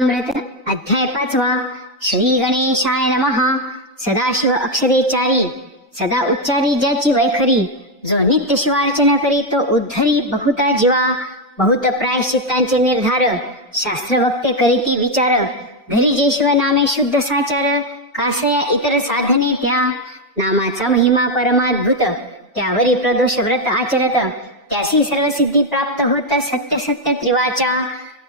अमृत अध्याय 5 श्री गणेशाय नमः। सदाशिव अक्षरेचारी सदा उच्चारी ज्याची वैखरी, जो नित्य शिवार्चना करी तो उद्धरी बहुता जीवा। बहुत प्रायश्चित्तांचे निर्धार, शास्त्र वक्ते करीती विचार। घरी जे शिव नामे शुद्ध साचार, कासया इतर साधने त्या। नामाचा महिमा परमाद्भुत, त्यावरी प्रदोष व्रत आचरत। त्यासी सर्व सिद्धी प्राप्त होत सत्य सत्य त्रिवाचा।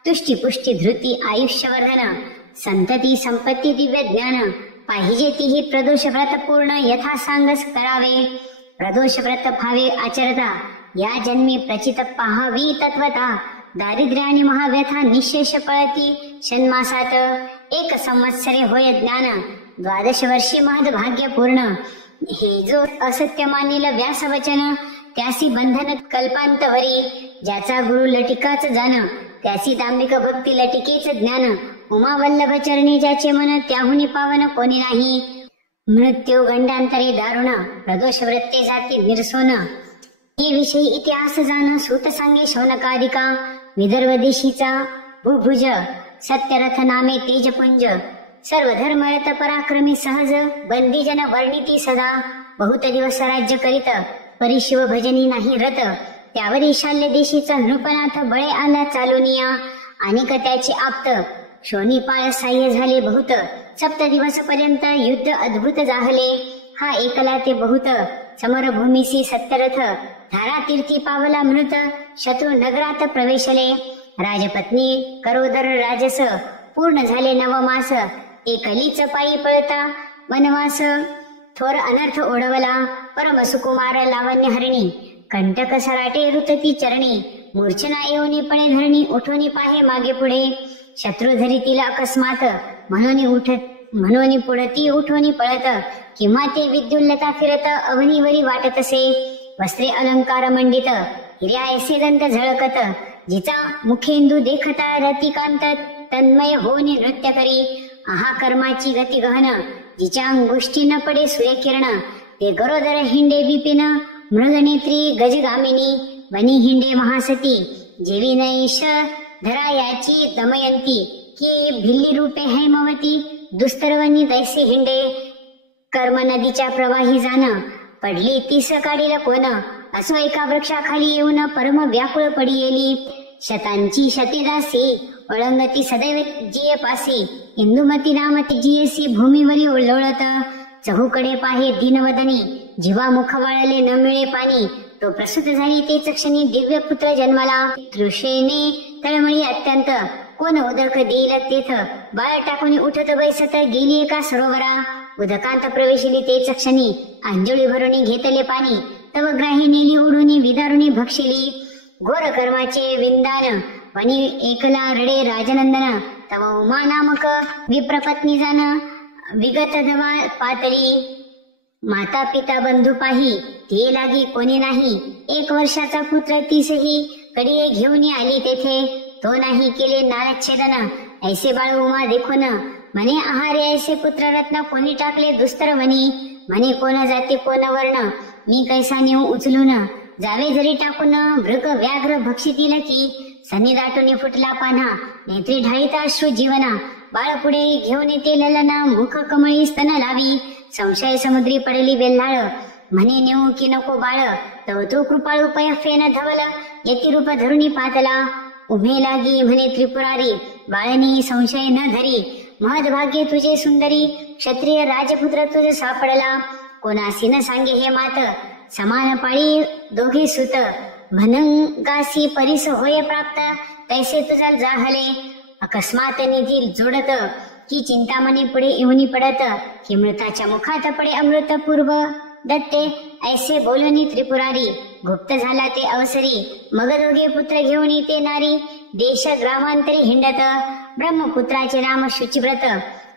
तुष्टी पुष्टी धृती आयुष्यवर्धन, संतती संपत्ती दिव्य ज्ञान। पाहिजे तीही प्रदोष व्रत पूर्ण, यथा सांगस करावे। प्रदोष व्रत भावे आचरता, या जन्मी प्रचित पाहावी तत्वता। दारिद्र्य आणि महाव्यथा निशेष पळती, षण्मासात 1 संवत्सरे होय ज्ञान। 12 वर्षी महद भाग्य पूर्ण, हे जो असत्य मानिल व्यास वचन। त्यासी बंधन कल्पांतवरी, ज्याचा गुरु लटिकाच जाण। त्यासी दांभिक भक्ती लटिकेच ज्ञान। उमा वल्लभ चरणी ज्याचे मन, त्याहुनी पावन कोणी नाही। मृत्यू गंडांतरे दारुण, प्रदोष व्रते जाती निरसोन। हे विषयी इतिहास जाण, सूत सांगे शौनकादिका। विदर्भ देशीचा भूभुज, सत्यरथ नामे तेजपुंज। सर्व धर्मरत पराक्रमी सहज, बंदीजन वर्णिती सदा। बहुत दिवस राज्य करीत, परिशिव भजनी नाही रत। त्यावरी शाल्य देशीचा नृपनाथ, बळे आला चालुनिया। अनेक त्याची आप्त, शोनिपाळ साह्य झाले बहुत। 7 दिवस पर्यंत युद्ध अद्भुत जाहले, हा एकला ते बहुत। समरभूमीसी सत्यरथ, धारा तीर्थी पावला मृत। शत्रु नगरात प्रवेशले, राजपत्नी करोदर राजस। पूर्ण झाले 9 मास, एकलीच पायी पळता वनवास। थोर अनर्थ ओढवला, परम सुकुमार लावण्य हरणी। कंटक सराटे रुतती चरणी, मूर्छना येऊनी पणे धरणी। उठोनी पाहे मागे पुढे, शत्रु धरी तिला अकस्मात। म्हणून पुढती उठोनी पळत, किंवा ते विद्युल्लता फिरत। अवनीवरी वाटत असे, वस्त्रे अलंकार मंडित। हिऱ्या ऐसे दंत झळकत, जिचा मुखेंदू देखता। रतिकांत तन्मय होऊन नृत्य करी, आहा कर्माची गती गहन। जिच्या अंगुष्ठी न पडे सूर्यकिरण, ते गरोदर हिंडे बिपिन। मृगनेत्री गजगामिनी, वनी हिंडे महासती। जेवी नैश धरा याची दमयंती, की भिल्ली रूपे हैमवती। दुस्तरवनी दैसे हिंडे, कर्म नदीच्या प्रवाही जाण। पडली तीस काढील कोण, असो एका वृक्षाखाली येऊन। परम व्याकुळ पडी येली, शतांची शतेदासी। ओळंगती सदैव जिये पासी, इंदुमती नामती जियेसी। भूमीवरी लोळत, चहूकडे पाहे दीनवदनी। जीवा मुख वाळले न मिळे पाणी, तो प्रसूत झाली तेच क्षणी। दिव्य पुत्र जन्माला, तृषेने तळमळी अत्यंत। कोण उदक देईल तेथ, बाळ टाकून उठत बैसत। गेली एका सरोवरा, उदकांत प्रवेशली तेच क्षणी। अंजुळी भरुनी घेतले पाणी, तव ग्राही नेली उडूनी। विदारुनी भक्षिली, घोर कर्माचे विंदान। वनी एकला रडे राजनंदन, तव उमा नामक विप्रपत्नी जाण। विगत दवा पातळी, माता पिता बंधू पाही। ते लागी कोणी नाही, 1 वर्षाचा पुत्र तीसही। कडिये घेऊन आली तेथे, तो नाही केले नारच्छेदन। ऐसे बाळ उमा देखून, म्हणे आहारे ऐसे पुत्र रत्न। कोणी टाकले दुस्तर वनी, म्हणे कोण जाती कोण वर्ण। मी कैसा नेऊ उचलून, जावे जरी टाकून। भृग व्याघ्र भक्षितील की, सनी दाटून फुटला पान्हा। नेत्री ढाळीता अश्रू जीवना, बाळ पुढे घेऊन येते ललना। मुख कमळी स्तन लावी, संशय समुद्री पडली बेल्हाळ। म्हणे नेऊ की नको बाळ, तव तो कृपाळू पयफेन धवल। यती रूप धरुणी पातला, उभे लागी म्हणे त्रिपुरारी। बाळनी संशय न धरी, महद भाग्य तुझे सुंदरी। क्षत्रिय राजपुत्र तुझ सापडला, कोणासी न सांगे हे मात। समान पाळी दोघे सुत, म्हणंगासी परिस होय प्राप्त। तैसे तुझा जाहले, अकस्मात निधी जोडत। की चिंतामणी पुढे येऊनी पडत, की मृताच्या मुखात पडे अमृत पूर्व दत्ते। ऐसे बोलणी त्रिपुरारी, गुप्त झाला ते अवसरी। मग दोघे पुत्र घेऊन ते नारी, देश ग्रामांतरी हिंडत। ब्रह्मपुत्राचे नाम शुचिव्रत,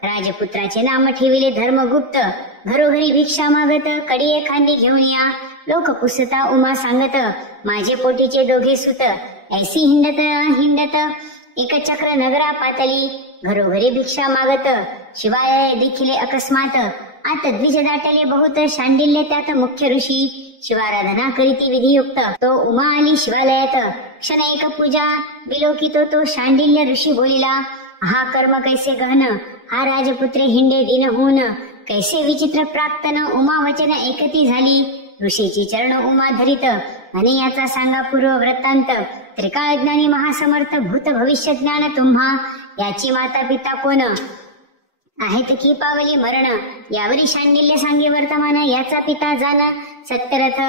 राजपुत्राचे नाम ठेविले धर्मगुप्त। घरोघरी भिक्षा मागत, कडिये खांदी घेऊन या। लोक पुसता उमा सांगत, माझे पोटीचे दोघे सुत। ऐसी हिंडत एक चक्र नगरा पातली। घरोघरी भिक्षा मागत, शिवाय देखिले अकस्मात। आत द्विज दाटले बहुत, शांडिल्य त्यात मुख्य ऋषी। शिवाराधना करीती विधियुक्त, तो उमा आली शिवालयात। क्षण एक पूजा विलोकितो तो शांडिल्य ऋषी बोलिला, हा कर्म कैसे गहन, हा राजपुत्रे हिंडे दिन होऊन, कैसे विचित्र प्राक्तन उमा वचन एकती झाली, ऋषीची चरण उमा धरित, आणि याचा सांगा पूर्व वृत्तांत, त्रिकाळ ज्ञानी महासमर्थ भूत भविष्य ज्ञान तुम्हा, याची माता पिता कोण, आहेत की पावली मरण, यावरी शांडिल्य सांगे वर्तमान, याचा पिता जाण, सत्यरथ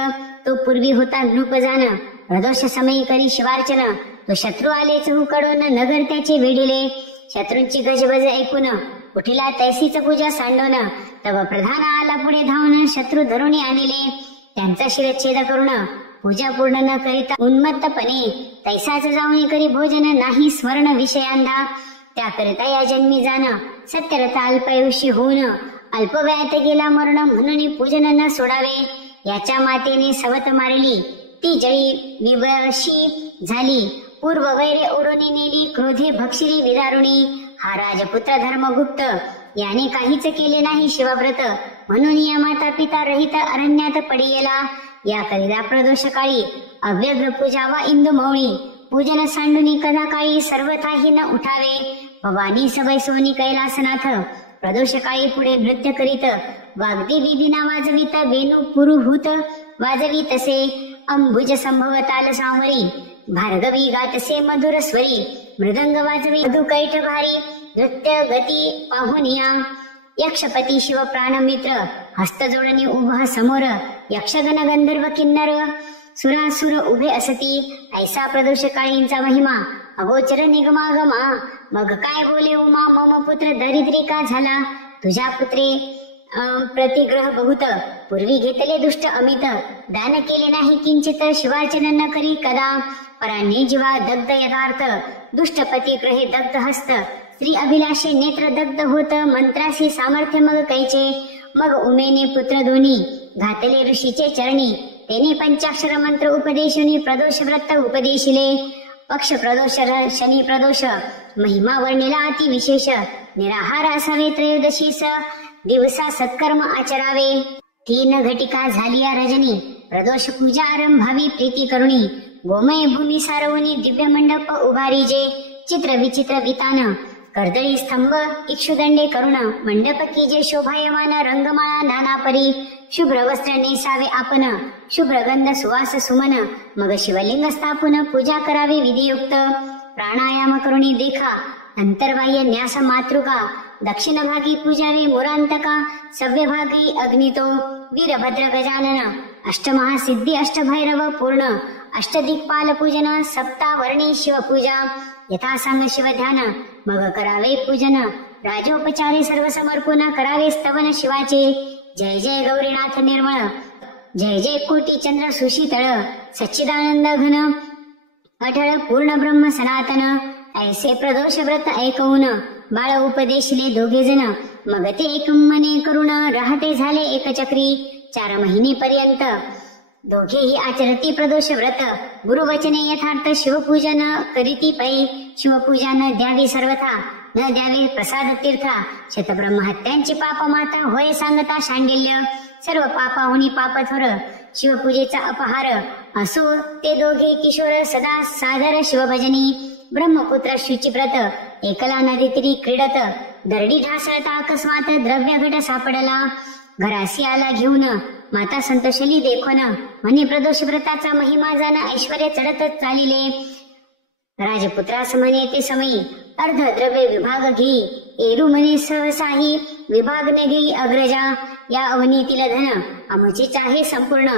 तो पूर्वी होता नृप जाण, प्रदोष समयी करी शिवार्चन, तो शत्रू आले चहूकडून, नगर त्याचे वेढिले, शत्रूंची गजबज ऐकून, उठिला तैसीच पूजा सांडून, तव प्रधान आला पुढे धावून, शत्रू धरुणी आणले, त्यांचा शिरच्छेद करून, पूजा पूर्ण न करीता उन्मत्तपणे, तैसाच जाऊन करी भोजन, नाही स्मरण विषयांधा, त्याकरिता या जन्मी जाण, सत्यरथ अल्पायुषी होऊन, अल्पवयात गेला मरण, म्हणून पूजन न सोडावे, याच्या मातेने सवत मारली, ती जळी विवशी झाली, पूर्व वैरे ओढून नेली, क्रोधे भक्षिली विदारुणी, हा राजपुत्र धर्मगुप्त, याने काहीच केले नाही शिवव्रत, म्हणून या माता पिता रहित अरण्यात पडियेला, याकरिता प्रदोष काळी अव्यग्र पूजावा इंदू मौळी, पूजन सांडूनी कदा काळी, सर्वथाही न उठावे, भवानी सवय सोनी कैलासनाथ, प्रदोष काळी पुढे नृत्य करीत, वाग्देवी विना वाजवीत, वेणू पुरुहूत वाजवी तसे, अंबुज संभव ताल सांवरी, भार्गवी गातसे मधुर स्वरी, मृदंग वाजवी मधुकैठ भारी, नृत्य गती पाहुनिया, यक्षपती शिव प्राणमित्र, हस्त जोडणी उभा समोर, यक्षगण गंधर्व किन्नर, सुरासुर उभे असती, ऐसा प्रदोष काळींचा महिमा, अगोचर निगमागमा, मग काय बोले उमा, मम पुत्र दरिद्री का झाला, तुझ्या पुत्रे प्रतिग्रह बहुत, पूर्वी घेतले दुष्ट अमित, दान केले नाही किंचित, शिवार्चन न करी कदा, पराने जीवा दग्ध यथार्थ, दुष्टपती ग्रहे दग्ध हस्त, स्त्री अभिलाषे नेत्र दग्ध होत, मंत्रासी सामर्थ्य मग कैचे, मग उमेने पुत्र दोन्ही, घातले ऋषीचे चरणी, तेने पंचाक्षर मंत्र उपदेशुनी, प्रदोष व्रत उपदेशिले, पक्ष प्रदोष शनी प्रदोष, महिमा वर्णिला अति विशेष, निराहार असावे त्रयोदशीस, दिवसा सत्कर्म आचरावे, 3 घटिका झालिया रजनी, प्रदोष पूजा आरंभावी प्रीती करुणी, गोमय भूमी सारवणी, दिव्य मंडप उभारीजे, चित्र विचित्र वितान, कर्दळी स्तंभ इक्षुदंडे करुण, मंडप कीजे शोभायमान, रंगमाळा नाना परी, शुभ्र वस्त्र नेसावे आपण, शुभ्र गंध सुवास सुमन, मग शिवलिंग स्थापून पूजा करावी विधियुक्त, प्राणायाम करुणी देखा, अंतर्बाह्य न्यास मातृका, दक्षिण भागी पूजावे मुरांतका, सव्य भागी अग्नितो, वीरभद्र गजानन, अष्टमहासिद्धी अष्टभैरव पूर्ण, अष्टदिक्पाल पूजन, सप्तावर्णी शिवपूजा, यथासांग शिवध्यान, मग करावे पूजन, राजोपचारे सर्व समर्पण, करावे स्तवन शिवाचे, जय जय गौरीनाथ निर्मळ, जय जय कोटी चंद्र सुशीतळ, सच्चिदानंद घन, अठळ पूर्ण ब्रह्म सनातन, ऐसे प्रदोष व्रत ऐकवून, बाळ उपदेशले दोघे जण, मग ते एक मने करून, राहते झाले एक चक्री, 4 महिनेपर्यंत, दोघेही आचरती प्रदोष व्रत, गुरुवचने यथार्थ, शिवपूजन करीती पै, शिवपूजन द्यावी सर्वथा, न द्यावे प्रसाद तीर्था, शतब्रह्महत्यांची पाप माता, होय सांगता शांडिल्य, सर्व पापाहुनी पाप थोर, शिवपूजेचा अपहार, असो ते दोघे किशोर, सदा सादर शिवभजनी, ब्रह्मपुत्र शुचिव्रत, एकला नदी तरी क्रीडत, दरडी ढासळता अकस्मात द्रव्य घट सापडला, घरासी आला घेऊन, माता संतोषली देखोन, म्हणे प्रदोष व्रताचा महिमा जाण, ऐश्वर्य चढतच चालिले, राजपुत्रास म्हणे ते समयी, अर्ध द्रव्य विभाग घेई, एरू म्हणे सहसाही, विभाग ने घेई अग्रजा, या अवनीतील धन अमुचे चाहे संपूर्ण,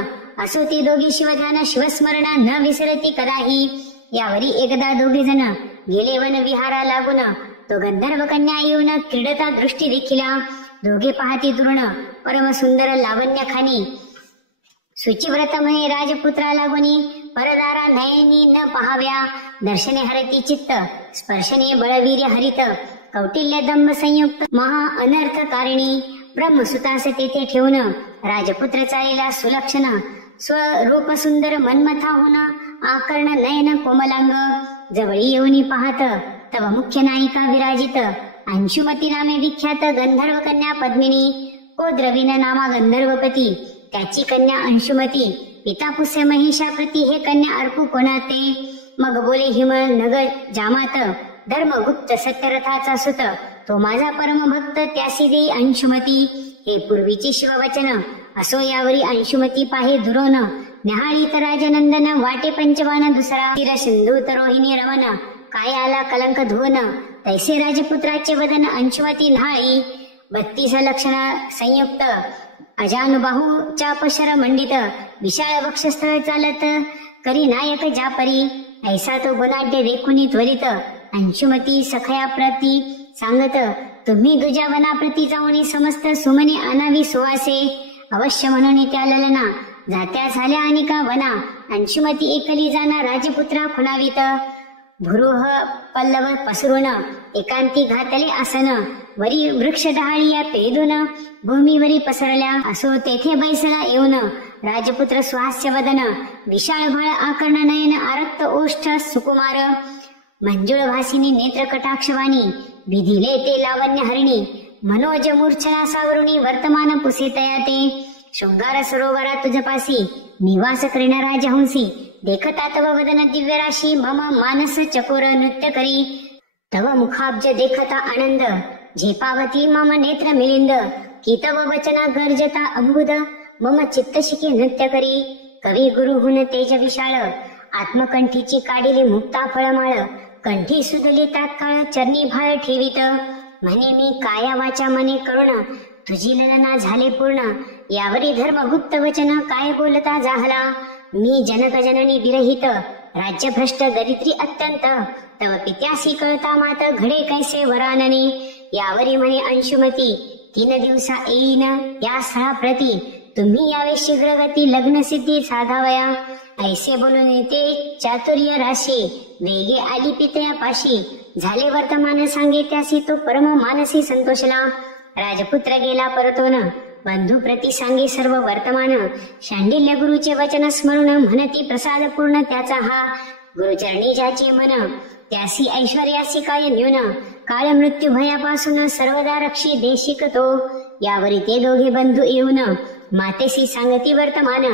असो ते दोघी शिवध्यान, शिवस्मरण न विसरती कदाही, यावरी एकदा दोघे जण गेले वन विहारा लागून, तो गंधर्व कन्या येऊन क्रीडता दृष्टी देखिला, दोघे पाहती तृण परम सुंदर लावण्य खानी, शुचिव्रत म्हणे राजपुत्रा लागुनी, परदारा नयनी न पहाव्या, दर्शने हरती चित्त, स्पर्शने बळवीर्य हरित, कौटिल्य दंभ संयुक्त महा अनर्थ कारिणी, ब्रह्मसुतास तेथे ठेवून, राजपुत्र चालेला सुलक्षण, स्वरूप सुंदर मनमथा होण, आकर्ण नयन कोमलांग, जवळी येऊनी पाहत, तव मुख्य नायिका विराजित, अंशुमती नामे विख्यात, गंधर्व कन्या पद्मिनी, कोद्रविन नामा गंधर्वपती, त्याची कन्या अंशुमती, पिता पुष्य महिषा प्रती, हे कन्या अर्पू कोणाते, मग बोले हिम नगर जामात, धर्मगुप्त सत्यरथाचा सुत, तो माझा परमभक्त त्यासी देई अंशुमती. हे पूर्वीची शिववचन, असो यावरी अंशुमती पाहे दुरोन. न्याहाळीत राजनंदन, वाटे पंचबाण दुसरा. तीर सिंधूत रोहिणी रमन, काय आला कलंक धुवन. तैसे राजपुत्राचे वदन, अंशुमती न्हाळी. 32 लक्षण संयुक्त, अजानुबाहू चापशर मंडित. विशाळ वक्षस्थळ चालत, करी नायक जापरी. ऐसा तो गुणाढ्य देखुनी त्वरित. अंशुमती सखया प्रती सांगत, तुम्ही दुजा वनाप्रती जाऊनी समस्त सुमने आणावी सुवासे. अवश्य म्हणून त्या ललना, जात्या झाल्या अनिका वना. अंशुमती एकली जाना, राजपुत्रा खुणावीत. भुरुह पल्लव पसरून, एकांती घातले आसन. वरी वृक्ष डहाळी पेदून, भूमीवरी पसरल्या. असो तेथे बैसला येऊन, राजपुत्र सुहास्य वदन. विशाळ भाळ आकर्ण नयन, आरक्त ओष्ठ सुकुमार. मंजुळ भासिनी नेत्र कटाक्षवाणी, विधिले ते लावण्य हरिणी. मनोज मूर्छना सावरुणी, वर्तमान पुसे तया ते. शृंगार सरोवरा तुझपासी, निवास करीन राजहंसी. देखता तव वदन दिव्य राशी, मम मानस चकोर नृत्य करी. तव मुखाब्ज देखता आनंद, झेपावती मम नेत्र मिलिंद. की तव वचना गर्जता अद्भुत, मम चित्त शिकी नृत्य करी. कवी गुरुहुन तेज विशाळ, आत्मकंठीची काढिली मुक्ता फळमाळ. कंठी सुधली तात्काळ, चरणी भाळ ठेवित. म्हणे मी काया वाचा मने करुण, तुझी ललना झाले पूर्ण. यावरी धर्मगुप्त वचन, काय बोलता जाहला. मी जनक जननी विरहित, राज्यभ्रष्ट दरिद्री अत्यंत. तव पित्यासी कळता मात, घडे कैसे वराननी. यावरी म्हणे अंशुमती, 3 दिवसा येईन या स्थळा प्रती. तुम्ही यावे शीघ्र गती, लग्न सिद्धी साधावया. ऐसे बोलून ते चातुर्य राशी, वेगे आली पितया पाशी. झाले वर्तमान सांगे त्यासी, तो परम मानसी संतोषला. राजपुत्र गेला परतोन, बंधू प्रती सांगे सर्व वर्तमान. शांडिल्य गुरुचे वचन स्मरून, म्हणती प्रसाद पूर्ण त्याचा हा. गुरुचरणी ज्याचे मन, त्यासी ऐश्वर्यासी काय न्यून. काळ मृत्यू भयापासून, सर्वदा रक्षी देशिक तो. यावरी ते दोघे बंधू येऊन, मातेसी सांगती वर्तमान.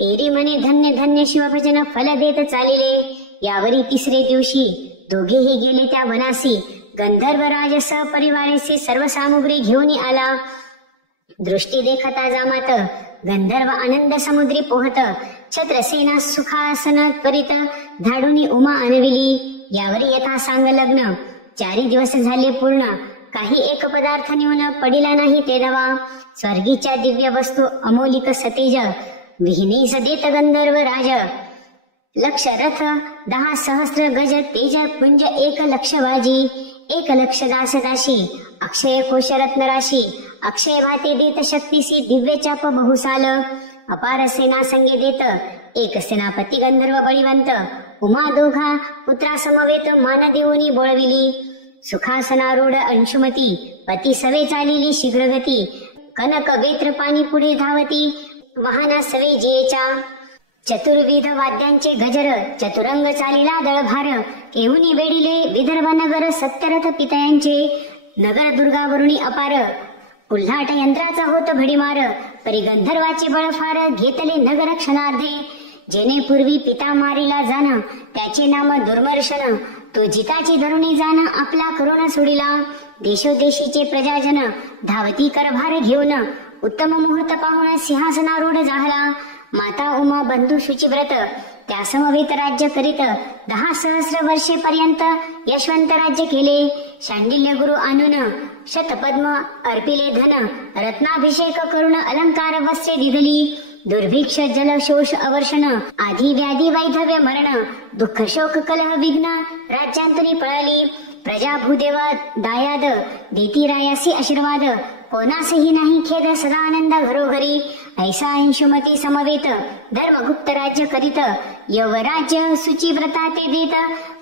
एरी म्हणे धन्य धन्य शिवभजन, फल देत चालिले. यावरी 3रे दिवशी दोघेही गेले त्या वनासी. गंधर्व राज सपरिवारेसी, सर्व सामुग्री घेऊन आला. दृष्टी देखता जामात, गंधर्व आनंद समुद्री पोहत. छत्रसेना सुखासन त्वरित, धाडुनी उमा आणविली. यावरी यथा सांग लग्न, 4 दिवस झाले पूर्ण. काही एक पदार्थ नेऊन, पडिला नाही ते दवा. स्वर्गीच्या दिव्य वस्तू अमोलिक सतेज, विहिनीस देत गंधर्व राज. लक्ष रथ 10 सहस्र गज, तेज पुंज 1 लक्ष बाजी. 1 लक्ष दास दाशी, अक्षय कोश रत्न राशी. अक्षय भाते देत शक्तीसी, दिव्य चाप बहुसाल. अपार सेना संगे देत, 1 सेनापती गंधर्व बळीवंत. उमा दोघा पुत्रा समवेत, मान देऊनी बोळविली. सुखासनारूढ अंशुमती, पती सवे चालिली शीघ्रगती. कनक वेत्र पाणी पुढे धावती, वाहना सवे जियेच्या. चतुर्विध वाद्यांचे गजर, चतुरंग चालिला दळभार. केहुनी वेढिले विदर्भ नगर, सत्यरथ पितयांचे. नगर दुर्गावरुणी अपार, उल्हाट यंत्राचा होत भडीमार. परी गंधर्वाचे बळ फार, घेतले नगर क्षणार्धे. जेने पूर्वी पिता मारिला जाण, त्याचे नाम दुर्मर्शन. तो जिताची धरुणी जाण, आपला करुण सोडिला. देशोदेशीचे प्रजाजन, धावती करभार घेऊन. उत्तम मुहूर्त पाहून सिंहासनारूढ जाहला. माता उमा बंधू शुचिव्रत, त्या समवेत राज्य करीत. 10 सहस्र वर्षेपर्यंत यशवंत राज्य केले. शांडिल्य गुरु आणून, शतपद्म अर्पिले धन. रत्नाभिषेक करून, अलंकार वस्त्रे दिधली. दुर्भिक्ष जल शोष अवर्षण, आधी व्याधी वैधव्य मरण. दुःख शोक कलह विघ्न, राज्यांतरी पळाली. प्रजा भूदेवा दायाद, देती रायासी आशीर्वाद. कोणासही नाही खेद, सदा आनंद घरोघरी. ऐसा अंशुमती समवेत, धर्मगुप्त राज्य करीत. यवराज्य शुचिव्रता ते देत,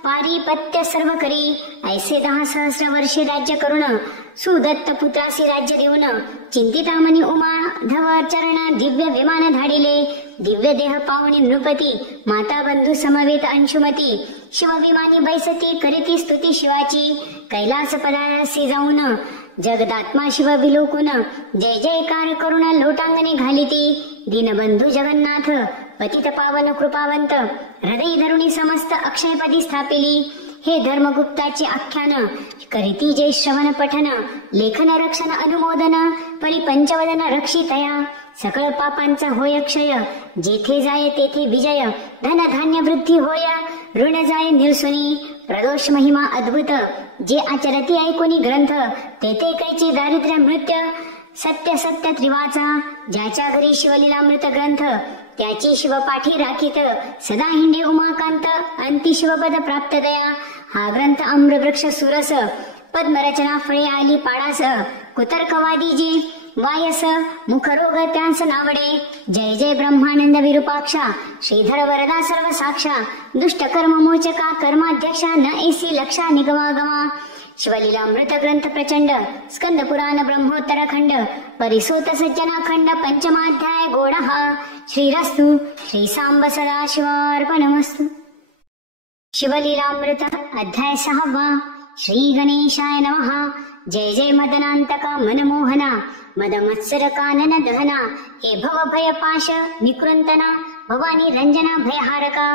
पारिपत्य सर्व करी. ऐसे 10 सहस्र वर्षे राज्य करून, सुदत्त पुत्रासी राज्य देऊन. चिंतितामणी उमा धव चरण, दिव्य विमान धाडिले. दिव्य देह पावणी नृपती, माता बंधू समवेत अंशुमती. शिवविमानी बैसती, करीती स्तुती शिवाची. कैलास पदासी जाऊन, जगदात्मा शिव विलोकुन. जय जयकार करुण लोटांगणे घालिती. दीनबंधू जगन्नाथ, पतित पावन कृपावंत. हृदय धरुणी समस्त अक्षयपदी स्थापिली. हे धर्मगुप्ताचे आख्यान करीती जे श्रवण पठन लेखन रक्षण अनुमोदन परी पंचवदन रक्षितया सकळ पापांचा होय क्षय जेथे जाय तेथे विजय धन धान्य वृद्धी होय ऋण जाय निर्सुनी प्रदोष महिमा अद्भुत जे आचरती ऐकोनी ग्रंथ तेथे कैची दारिद्र्य मृत्य सत्य सत्य त्रिवाचा ज्याच्या घरी शिवलीलामृत ग्रंथ त्याची शिवपाठी राखीत सदा हिंडे उमाकांत अंती शिवपद प्राप्त दया हा ग्रंथ आम्रवृक्ष सुरस पद्मरचना फळे आली पाडास कुतर्कवादी जी वायस मुखरोग त्यांस नावडे जय जय ब्रह्मानंद विरूपाक्षा श्रीधर वरदा सर्व साक्षा दुष्ट कर्म मोचका कर्माध्यक्षा न ऐसी लक्षा निगमागमा शिवलीलामृत ग्रंथ प्रचंड स्कंद पुराण ब्रह्मोत्तर खंड परिसोत सज्जना खंड पंचमाध्याय गोडः श्रीरस्तु श्री सांब सदाशिवार्पणमस्तु। शिवलीलामृत अध्याय 6 श्री गणेशाय नमः। जय जय मदनांतका मनमोहना मदमत्सर कानन दहना हे भव भय पाश निकृंतना भवानी रंजना भयहारका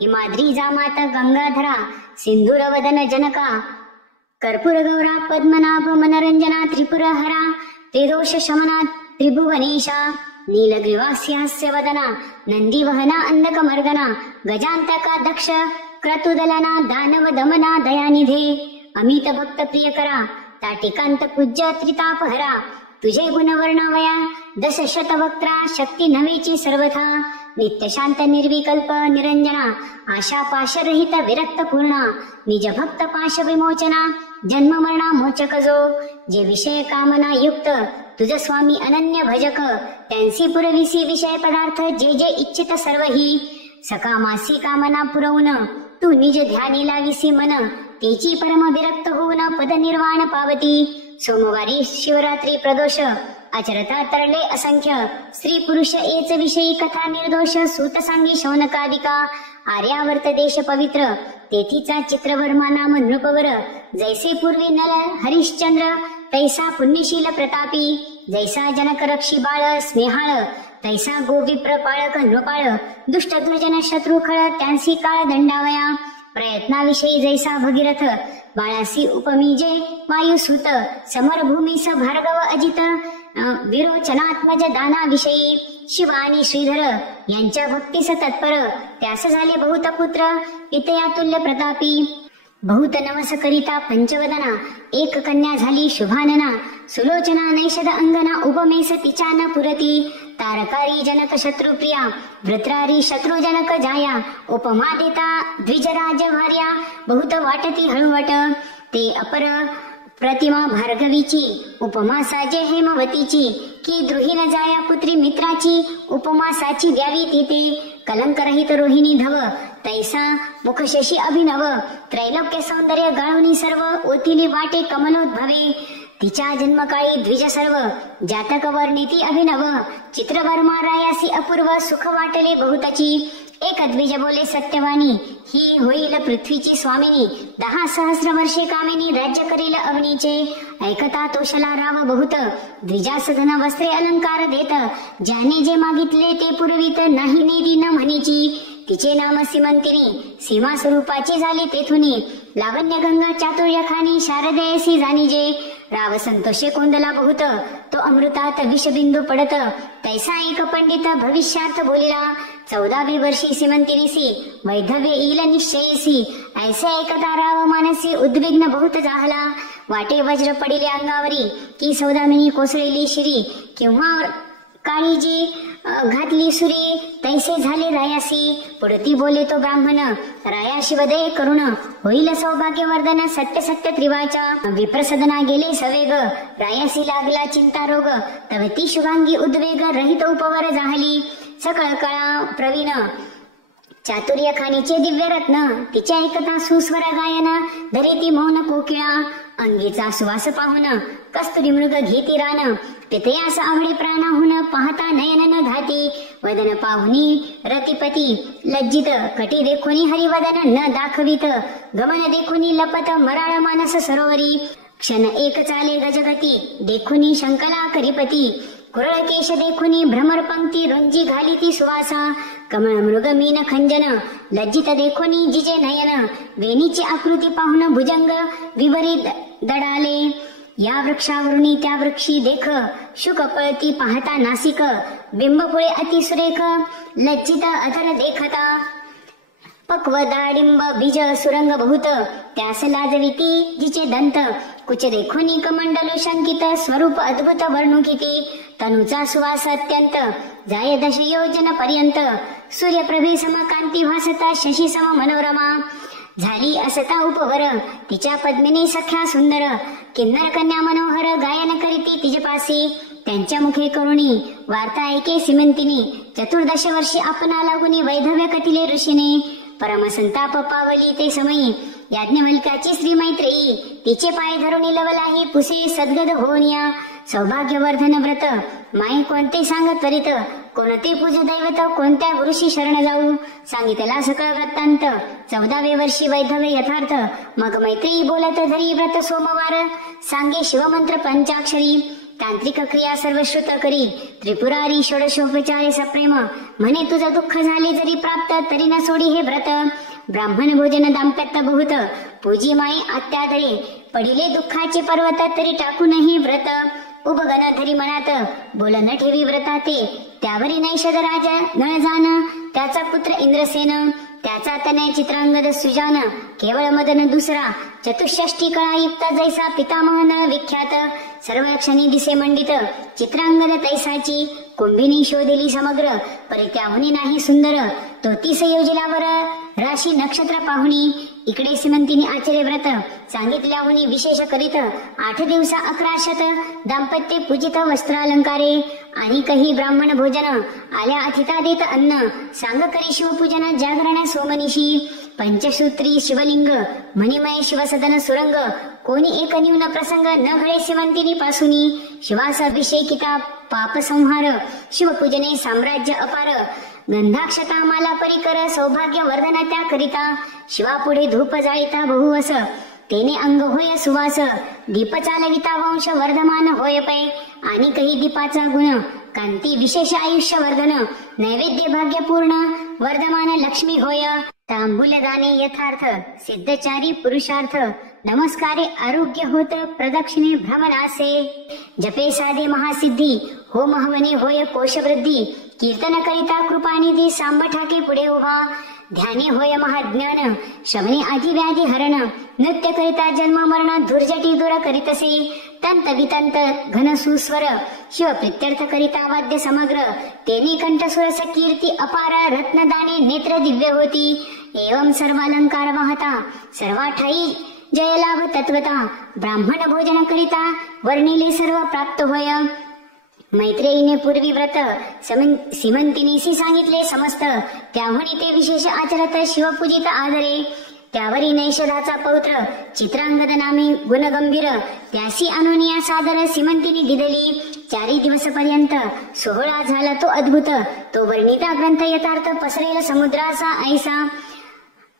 हिमाद्री जामाता गंगाधरा सिंधुर वदन जनका कर्पूर गौरा पद्मनाभ मनरंजना त्रिपुरहरा त्रिदोष शमना त्रिभुवनेशा नीलग्रीवास्यास्य वदना नंदीवहना अंधकमर्दना गजांतका दक्ष क्रतुदलना दानव दमना दयानिधे अमित भक्त प्रियकरा ताटिकांत पूज्य त्रितापहरा तुझे गुण वर्णावया दश शतवक्त्रा शक्ती नवेची सर्वथा नित्य शांत निर्विकल्प निरंजना आशा पाशरहित विरक्त पूर्णा निज भक्त पाश विमोचना जन्म मरणा मोचक जो जे विषय कामना युक्त तुझ स्वामी अनन्य भजक त्यांसी पुरविसी विषय पदार्थ जे जे इच्छित सर्वही सकामासी कामना पुरवून तू निज ध्यानी लाविसी मन तेची परम विरक्त होऊन पद निर्वाण पावती सोमवारी शिवरात्री प्रदोष आचरता तरले असंख्य स्त्री पुरुष एच विषयी कथा निर्दोष सूत सांगी शौनकादिका आर्यावर्त देश पवित्र तेथीचा चित्रवर्मा नाम नृपवर जैसे पूर्वी नल हरिश्चंद्र तैसा पुण्यशील प्रतापी जैसा जनक रक्षी बाळ स्नेहाळ तैसा गोविप्र पाळक नृपाळ दुष्ट दुर्जन शत्रुखळ त्यांसी काळ दंडावया प्रयत्नाविषयी जैसा भगीरथ बाळासी उपमीजे वायुसूत समरभूमीस भार्गव अजित विरोचनात्मज दानाविषयी शिव आणि श्रीधर यांच्या भक्तीस तत्पर त्यास झाले बहुत पुत्र इतयातुल्य प्रतापी बहुत नवस करिता पंचवदना एक कन्या झाली शुभानना सुलोचना नैषद अंगना उपमेस तिच्या न पुरती तारकारी जनक शत्रुप्रिया वृत्रारी शत्रुजनक जाया उपमा देता द्विजराज भार्या बहुत वाटती हळुवट ते अपर प्रतिमा भार्गवीची उपमा साजे हेमवतीची की द्रुहीन जाया पुत्री मित्राची उपमा साची द्यावी तिथे कलंकरहित रोहिणी धव तैसा मुखशशी अभिनव त्रैलोक्य सौंदर्य गाळुनी सर्व ओतिली वाटे कमलोद्भवे तिच्या जन्मकाळी द्विज सर्व जातक वर्णिती अभिनव चित्रवर्मा रायासी अपूर्व सुख वाटले बहुतची एक द्विज बोले सत्यवाणी ही होईल पृथ्वीची स्वामिनी 10 सहस्र वर्षे कामिनी राज्य करील अवनीचे ऐकता तोषला राव बहुत द्विजास धन वस्त्रे अलंकार देत ज्याने जे मागितले ते पुरवित नाही नेदी न म्हणीची तिचे नाम सीमंतिनी सीमा स्वरूपाची झाली तेथुनी लावण्य गंगा चातुर्य खानी शारदयसी जाणीजे राव संतोषे कोंदला बहुत तो अमृतात विषबिंदू पडत तैसा एक पंडित भविष्यार्थ बोलिला 14वी वर्षी सीमंतिनीसी वैधव्य येईल निश्चयसी ऐसे ऐकता राव मानसी उद्विग्न बहुत जाहला वाटे वज्र पडिले अंगावरी की सौदामिनी कोसळली शिरी किंवा काळी जी घातली सुरी तैसे झाले रायासी पुढती बोले तो ब्राह्मण रायाशी वदय करुण होईल सौभाग्यवर्धन सत्य सत्य त्रिवाचा विप्रसदना गेले सवेग रायासी लागला चिंता रोग तवती शुभांगी उद्वेग रहित उपवर जाहली सकळ कळा प्रवीण चातुर्य खानीचे दिव्य रत्न तिच्या ऐकता सुस्वर गायन धरेती मौन कोकिळा अंगीचा सुवास पाहुन कस्तुरी मृग घेती रान पितयास आवडी प्राणाहून पाहता नयन न घाती वदन पाहुनी रतिपती लज्जित कटी देखुनी हरिवदन न दाखवित गमन देखुनी लपत मराळ मानस सरोवरी क्षण एक चाले गजगती देखुनी शंकला करिपती कुरळ केश देखुनी भ्रमर पंक्ती रुंजी घाली ती सुवासा, कमळ मृग मीन खंजन लज्जित देखुनी जिजे नयन, वेणीची आकृती पाहून भुजंग विपरीत दडाले, या वृक्षावरुणी त्या वृक्षी देख, शुक पळती पाहता नासिक, बिंबपुळे अतिसुरेख लज्जित अधर देखता, पक्व दाडिंब बीज सुरंग बहुत, त्यास लाजविती जिचे दंत, कुच देखुनी कमंडल शंकित, स्वरूप अद्भुत वर्णुकिती, तनुचा सुवास अत्यंत जाय 10 योजन पर्यंत, सूर्यप्रभे सम कांती भासता शशी सम मनोरमा, झाली असता उपवर तिच्या पद्मिनी सख्या सुंदर, किन्नर कन्या मनोहर गायन करीती तिजपासी, त्यांच्या मुखे करुणी वार्ता ऐके सीमंतिनी, 14 वर्षी आपणा लागुनी वैधव्य कथिले ऋषीने, परम संताप पावली ते समयी याज्ञवल्क्याची श्री मैत्रेयी, तिचे पाय धरून लवलाही पुसे सद्गद होनिया, सौभाग्यवर्धन व्रत माये कोणते सांग त्वरित, कोणते पूज दैवत कोणत्या ऋषी शरण जाऊ, सांगितला सकळ वृत्तांत 14वे वर्षी वैधव्य यथार्थ, मग मैत्रेयी बोलत धरी व्रत सोमवार, सांगे शिवमंत्र पंचाक्षरी, तांत्रिक क्रिया सर्व श्रुत करी, त्रिपुरारी षोडशोपचारे सप्रेम, म्हणे तुझं दुःख झाले जरी प्राप्त तरी न सोडी हे व्रत, ब्राह्मण भोजन दाम्पत्य बहुत, पूजी माई आत्यादरे, पडिले दुःखाचे पर्वत तरी टाकूनही व्रत, उबगन धरी मनात बोल न ठेवी व्रताते, त्यावरी नैषद राजा नळजान, त्याचा पुत्र इंद्रसेन, त्याचा तनय चित्रांगद सुजान, केवळ मदन दुसरा, चतुष्षष्टी कळायुक्त जैसा पितामह नळ विख्यात, सर्व क्षणी दिसे मंडित चित्रांगद तैसाची, कुंभिनी शोधिली समग्र परित्याहुनी नाही सुंदर, तो 30 योजल्यावर राशी नक्षत्र पाहुणी, इकडे सीमंतिनी आचर्य व्रत सांगितल्याहुनी विशेष करीत, 8 दिवसा 11 शत दाम्पत्य पूजित वस्त्रालंकारे, आणि काही ब्राह्मण भोजन आल्या अतिथा देत अन्न, सांग करी शिवपूजन जागरण सोमनिशी, पंचसूत्री शिवलिंग मणिमय शिवसदन सुरंग, कोणी एक न्यून प्रसंग न घडे सीमंतिनी पासूनी, शिवासाभिषेकिता पाप संहार, शिवपूजने साम्राज्य अपार, गंधाक्षता माला परिकर सौभाग्य वर्धन त्या करिता, शिवापुढे धूप जाळिता बहुवस, तेने अंग होय सुवास, दीप चालविता वंश वर्धमान होय पै, आणि काही दीपाचा गुण कांती विशेष आयुष्य वर्धन, नैवेद्य भाग्यपूर्ण वर्धमान लक्ष्मी होय, तांबूल दाने यथार्थ सिद्धचारी पुरुषार्थ, नमस्कारे आरोग्य होत प्रदक्षिणे भ्रमणासे, जपे साधे महासिद्धी होम हवने होय कोशवृद्धी, कीर्तन करिता कृपानिधी सांब ठाके पुढे उभा, ध्याने होय महाज्ञान श्रवणे आधी व्याधी हरण, नृत्य करिता जन्म मरण दुर्जटी दूर करीतसे, तंत वितंत घन सुस्वर, शिव प्रित्यर्थ करिता वाद्य समग्र, तेने कंठ सुरस कीर्ती अपार, रत्नदाने नेत्र दिव्य होती, एवं सर्वालंकार वाहता सर्वाठाई जय लाभ तत्वता, ब्राह्मण भोजन करिता वर्णिले सर्व प्राप्त होय, मैत्रेयीने पूर्वी व्रत सीमंतिनीसी सांगितले समस्त, त्याहुनी ते विशेष आचरत शिवपूजित आदरे, त्यावरी नैषधाचा पौत्र चित्रांगद नामे गुणगंभीर, त्यासी अनुनिया सादर सीमंतिनी दिदली, 4 दिवस पर्यंत सोहळा झाला तो अद्भुत, तो वर्णिता ग्रंथ यथार्थ पसरेल समुद्राचा ऐसा,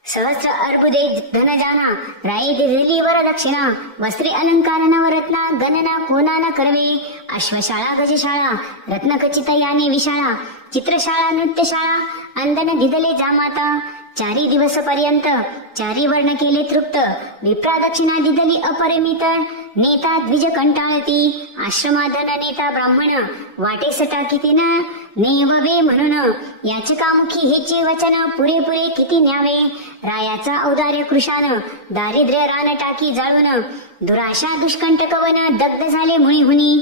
सहस्र अर्बुदे धनजाना राये दिली वर दक्षिणा, वस्त्रे अलंकार नवरत्ना गणना कोना न करवे, अश्वशाळा गजशाळा रत्नखचित याने विशाळा, चित्रशाळा नृत्यशाळा अंदन दिदले जामाता, 4 दिवस पर्यंत 4 वर्ण केले तृप्त, विप्रा दक्षिणा दिदली अपरिमित, नेता द्विज कंटाळती, आश्रमाधन नेता ब्राह्मण वाटेस टाकीते न नेववे म्हणून, याचकामुखी हेचे वचन पुरेपुरे किती न्यावे, रायाचा औदार्य कृशान दारिद्र्य रान टाकी जाळून, दुराशा दुष्कंटक वन दग्ध झाले मुळीहुनी,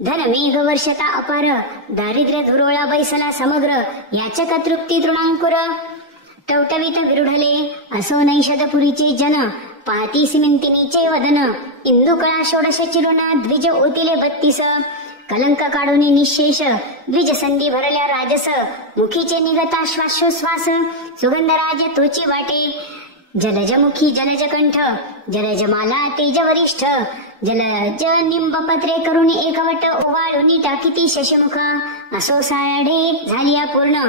धन मेघ वर्षता अपार दारिद्र्य धुरोळा बैसला समग्र, याचक तृप्ती तृणांकुर टवटवीत विरुढले, असो नैषदपुरीचे जन पाहती सीमंतिनीचे वदन, इंदुकळा षोडश चिरुण द्विज ओतिले 32, कलंक काढून निशेष द्विज संधी भरल्या राजस, मुखीचे निगता श्वासोश्वास सुगंधराज तोची वाटे, जलजमुखी जलज कंठ जलज माला तेज वरिष्ठ, जलज निंब पत्रे करून एकवट ओवाळून टाकीती शशमुख, असो साडे झालिया पूर्ण,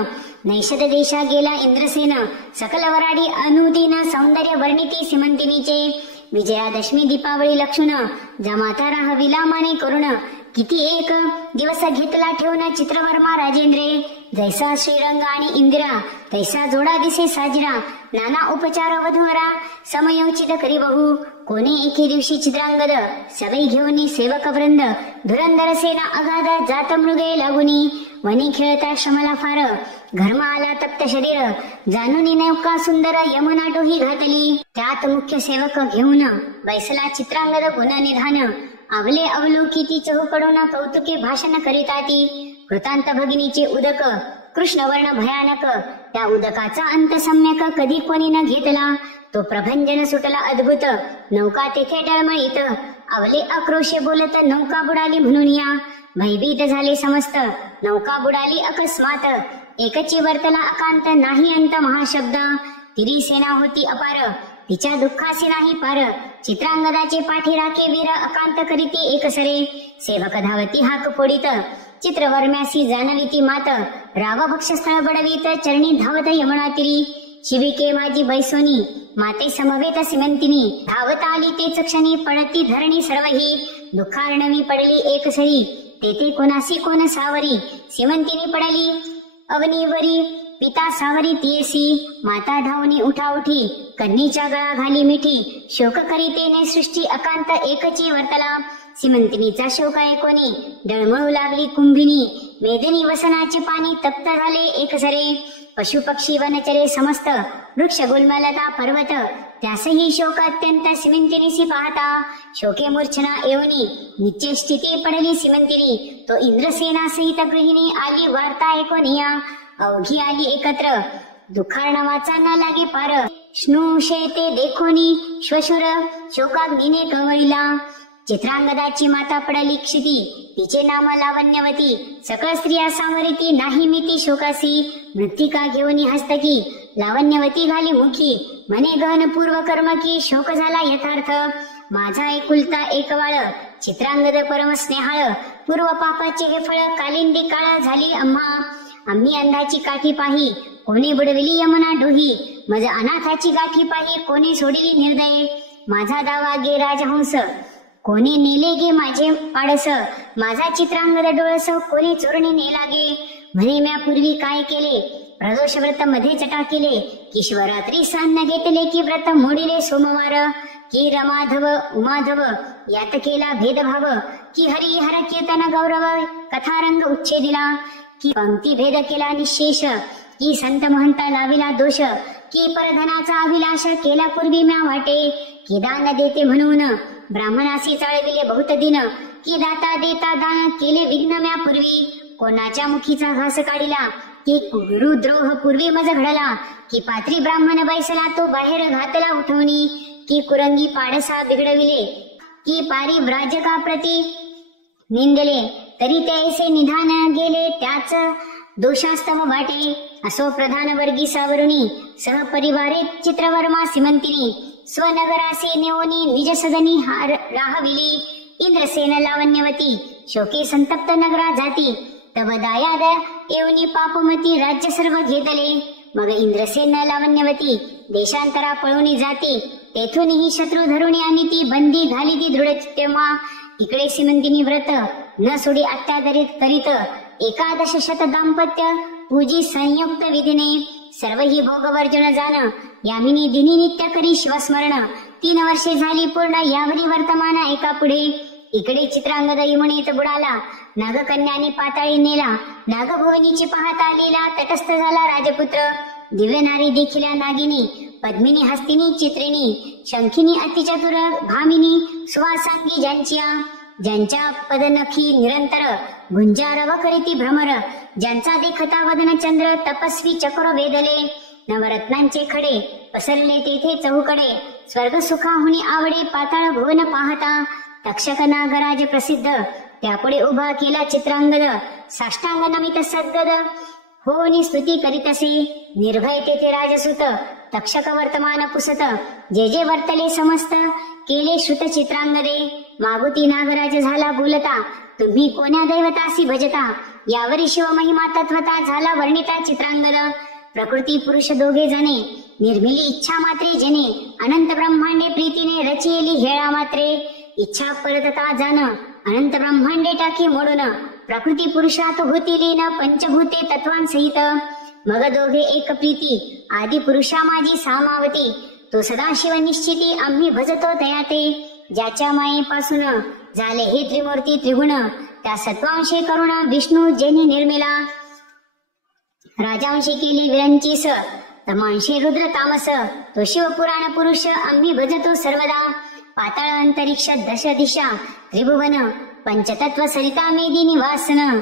नैषद देशा गेला इंद्रसेन, सकल वराडी अनुदीन सौंदर्य वर्णिती सीमंतिनीचे, विजयादशमी दीपावळी लक्षुण जमाता राहविला माने करुण, किती एक दिवस घेतला ठेवून चित्रवर्मा राजेंद्रे. जैसा श्रीरंग आणि इंदिरा तैसा जोडा दिसे साजरा. नाना उपचार वधूवरा समयोचित करी बहु. कोणी एके दिवशी चित्रांगद सवय घेऊन सेवक वृंद. धुरंधर सेना अगाध जात मृगे लागुनी. वनी खेळता श्रमला फार घर्म आला तप्त शरीर. जाणून नौका सुंदर यमुना डोही घातली. त्यात मुख्य सेवक घेऊन बैसला चित्रांगद गुण निधान. आवले अवलोकिती चहूकडून कौतुके भाषण करीताती. कृतांत भगिनीचे उदक कृष्णवर्ण भयानक. त्या उदकाचा अंत सम्यक कधी कोणी न घेतला. तो प्रभंजन सुटला अद्भुत नौका तेथे डळमळीत. आवले आक्रोशे बोलत नौका बुडाली म्हणून या. भयभीत झाले समस्त नौका बुडाली अकस्मात. एकची वर्तला अकांत नाही अंत महाशब्द. तिरी सेना होती अपार तिच्या दुःखासी नाही पार. चित्रांगदाचे पाठी राखे वीर अकांत करीती एकसरे. सेवक धावती हाक फोडीत चित्रवर्म्यासी जाणवीती मात. राव भक्षस्थळ बडवीत चरणी धावत यमुना तिरी. शिविके माझी बैसोनी माते समवेत सिमंतिनी. धावत आली तेच क्षणी पडती धरणी सर्वही. दुःखार्णवी पडली एकसरी तेथे कोणासी कोण सावरी. सिमंतिनी पडली अवनीवरी पिता सावरी तियेसी. माता धावनी उठाउठी कन्नीच्या गळा घाली मिठी. शोक करीतेने सृष्टी अकांत एकची वर्तला. सिमंतिनीचा शोक ऐकोनी डळमळू लागली कुंभिनी. मेदिनी वसनाचे पाणी तप्त झाले एकसरे. पशु पक्षी वनचरे समस्त वृक्ष गुलमलता पर्वत. त्यासही शोक अत्यंत सिमंतिनीसी पाहता. शोके मूर्छना येऊनी निश्चय स्थिती पडली सिमंतिनी. तो इंद्रसेना सहित गृहिणी आली वार्ता ऐकोनिया. अवघी आली एकत्र दुःखार्णवाचा न लागे पार. स्नुषे ते देखोनी श्वशुर शोकाग्नीने कवळीला. चित्रांगदाची माता पडली क्षिती तिचे नाम लावण्यवती. सकळ स्त्रिया सामरिती नाही मिती शोकासी. मृत्तिका घेऊनी हस्तकी लावण्यवती घाली मुखी. मने गहन पूर्व कर्म की शोक झाला यथार्थ. माझा एकुलता एक वाळ चित्रांगद परम स्नेहाळ. पूर्व पापाचे हे फळ कालिंदी काळ झाली आम्हा. आम्ही अंधाची काठी पाही कोणी बुडविली यमुना डोही. मज अनाथाची गाठी पाही कोणी सोडली निर्दय. माझा दावा गे राजहंस कोणी नेले गे माझे पाडस. माझा चित्रांगद डोळस कोणी चोरणी नेला गे. म्हणे म्या पूर्वी काय केले प्रदोष व्रत मध्ये चटा केले. की शिवरात्री सन्न घेतले की व्रत मोडिले सोमवार. की रमाधव उमाधव यात केला भेदभाव. की हरी हर कीर्तन गौरव कथारंग उच्छेदिला. की पंक्ती भेद केला निशेष. की संत महंता लाविला दोष. की परधनाचा अभिलाष केला पूर्वी म्या वाटे. की दान देते म्हणून ब्राह्मणासी चाळविले बहुत दिन. की दाता देता दान केले विघ्न म्या पूर्वी. कोणाच्या मुखीचा घास काढिला. की गुरुद्रोह पूर्वी मज घडला. की पात्री ब्राह्मण बैसला तो बाहेर घातला उठवणी. की कुरंगी पाडसा बिघडविले. की पारिव्राजका प्रती निंदले. तरी त्याचे निधान गेले त्याच दोषास्तव वाटे. असो प्रधान वर्गी सावरुणी सहपरिवारे चित्रवर्मा सिमंतिनी. स्वनगरासे नेओनी निज सदनी राहविली. इंद्रसेन लावण्यवती शोके संतप्त नगरा जाती. तब दायाद येऊनी पापमती राज्य सर्व घेतले. मग इंद्रसेन लावण्यवती देशांतरा पळूनी जाती. तेथूनही शत्रू धरुणी आणि ती बंदी घाली ती दृढ. तेव्हा इकडे सिमंतिनी व्रत न सोडी अत्यादरित करीत. 11 शत दाम्पत्य पूजी संयुक्त विधीने. सर्व ही भोगवर्जन जाण यामिनी दिनी नित्य करी शिवस्मरण. 3 वर्षे झाली पूर्ण यावरी वर्तमान एका पुढे. इकडे चित्रांगद यमुनेत बुडाला. नागकन्याने पाताळी नेला. नागभुवनीची पाहता लीला तटस्थ झाला राजपुत्र. दिव्य नारी देखिल्या नागिनी. पद्मिनी हस्तिनी चित्रिणी. शंखिनी अतिचतुर भामिनी सुवासांगी ज्यांच्या पदनखी निरंतर गुंजारव करीती भ्रमर. ज्यांचा देखता वदन चंद्र तपस्वी चक्र वेदले. नवरत्नांचे खडे पसरले तेथे चहूकडे. स्वर्ग सुखाहुनी आवडे पाताळ भुवन पाहता. तक्षक नागराज प्रसिद्ध त्यापुढे उभा केला चित्रांगद. साष्टांग नमित सद्गद होनी स्तुती करीत असे. निर्भय तेथे राजसुत तक्षक वर्तमान पुसत. जे जे वर्तले समस्त केले श्रुत चित्रांगदे. मागुती नागराज झाला बोलता. तुम्ही कोण्या दैवतासी भजता. यावरी शिव महिमा तत्वता झाला वर्णिता चित्रांगद. प्रकृती पुरुष दोघे जणे निर्मिली इच्छा मात्रे जने. अनंत ब्रह्मांडे प्रीतीने रचिली हेळा मात्रे. इच्छा परतता जाण अनंत ब्रह्मांडे टाकी मोडून प्रकृती पुरुषात होती लीन पंचभूते तत्वांसहित मग दोघे एक प्रीती आदि पुरुषा माझी सामावती तो सदाशिव निश्चिती आम्ही भजतो तयाते ज्याच्या मायेपासून झाले हे त्रिमूर्ती त्रिगुण त्या सत्वांशे करुणा विष्णू जेने निर्मिला राजांशी केली विरंचीस तमांशी रुद्र तामस तो शिव पुराण पुरुष आम्ही भजतो सर्वदा पाताळ अंतरिक्ष दश दिशा त्रिभुवन पंचतत्व सरिता मेदी निवासन